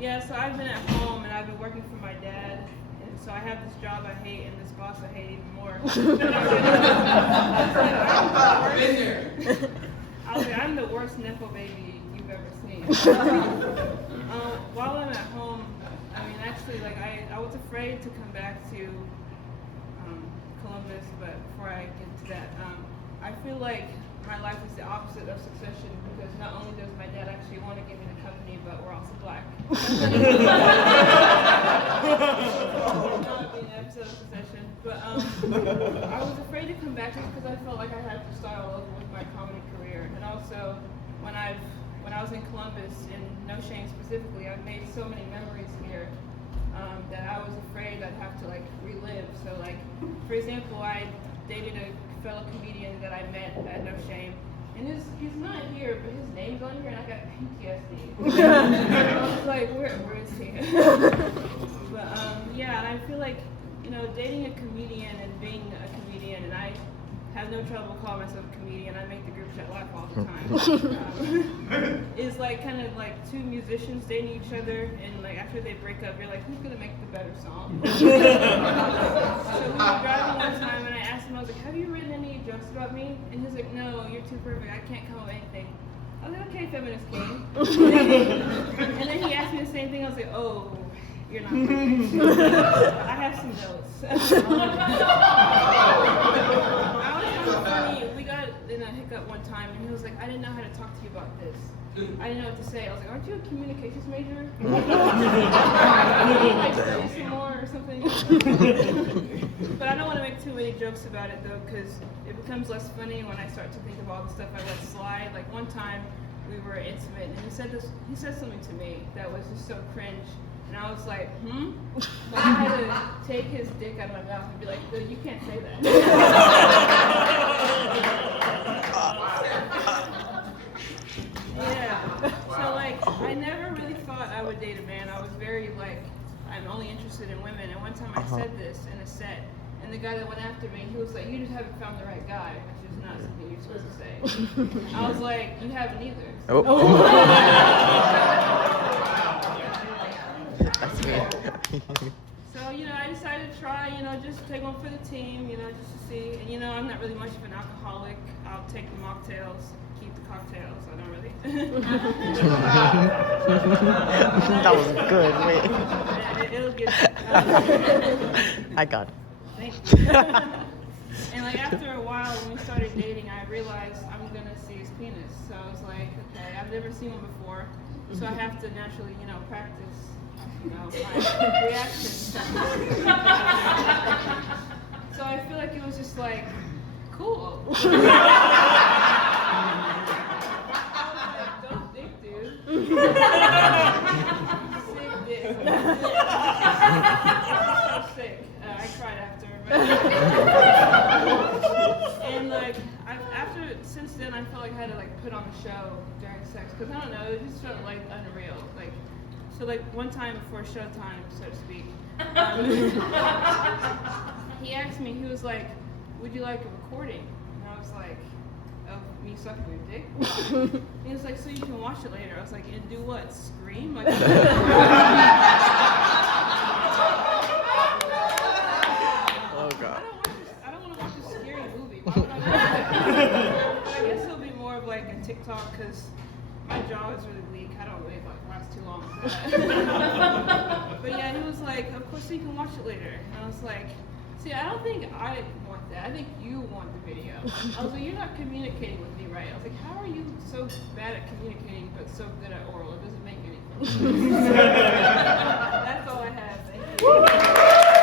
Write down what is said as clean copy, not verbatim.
Yeah, so I've been at home and I've been working for my dad, and so I have this job I hate and this boss I hate even more. I was like, I'm the worst nepo baby you've ever seen. While I'm at home, I mean, actually, like I was afraid to come back to Columbus, but before I get to that, I feel like my life is the opposite of Succession because not only does my dad actually want to give me the company, but we're also black. Not being an episode of Succession, but I was afraid to come back just because I felt like I had to start all over with my comedy career, and also when I was in Columbus, in No Shame specifically, I've made so many memories here that I was afraid I'd have to like relive. So like, for example, I dated a fellow comedian that I met at No Shame, and he's not here, but his name's on here, and I got PTSD. I was like, where is he? But yeah, and I feel like, you know, dating a comedian and being a comedian, and I have no trouble calling myself a comedian. I make the group chat laugh all the time. Is like kind of like two musicians dating each other, and like after they break up, you're like, who's gonna make the better song? So we were driving one time, and I asked him, I was like, have you written any jokes about me? And he's like, no, you're too perfect. I can't come up with anything. I was like, okay, feminist king. And then he asked me the same thing. I was like, oh, you're not perfect. I have some notes. Funny, we got in a hiccup one time, and he was like, I didn't know how to talk to you about this. I didn't know what to say. I was like, aren't you a communications major? Like, study some more or something? But I don't want to make too many jokes about it, though, because it becomes less funny when I start to think of all the stuff I let slide. Like, one time, we were intimate, and he said something to me that was just so cringe. And I was like, Like, I had to take his dick out of my mouth and be like, dude, you can't say that. Yeah. So, like, I never really thought I would date a man. I was very, like, I'm only interested in women. And one time I said this in a set, and the guy that went after me, he was like, you just haven't found the right guy, which is not something you're supposed to say. I was like, you haven't either. That's me. So, you know, I decided to try, you know, just take one for the team, you know, just to see. And, you know, I'm not really much of an alcoholic. I'll take the mocktails, keep the cocktails. I don't really. That was good. Wait. It'll get. I got it. Thank you. And, like, after a while, when we started dating, I realized I'm going to see his penis. So I was like, okay, I've never seen one before. So I have to naturally, you know, practice. You know, my reaction. So I feel like it was just like, cool. I was like, dope dick, dude. Sick dick. So sick. I cried after. And like, since then, I felt like I had to like put on a show during sex, because I don't know, it just felt like unreal. Like, so like one time before showtime, so to speak, he asked me, he was like, would you like a recording? And I was like, of me sucking your dick? He was like, so you can watch it later. I was like, and do what? Scream? Like, Oh God. I don't want to watch a scary movie. Why would I watch that? But I guess it'll be more of like a TikTok, because my jaw is really weak. I don't really like last too long for that. But yeah, he was like, of course, so you can watch it later. And I was like, see, I don't think I want that. I think you want the video. I was like, you're not communicating with me right. I was like, how are you so bad at communicating but so good at oral? It doesn't make any sense.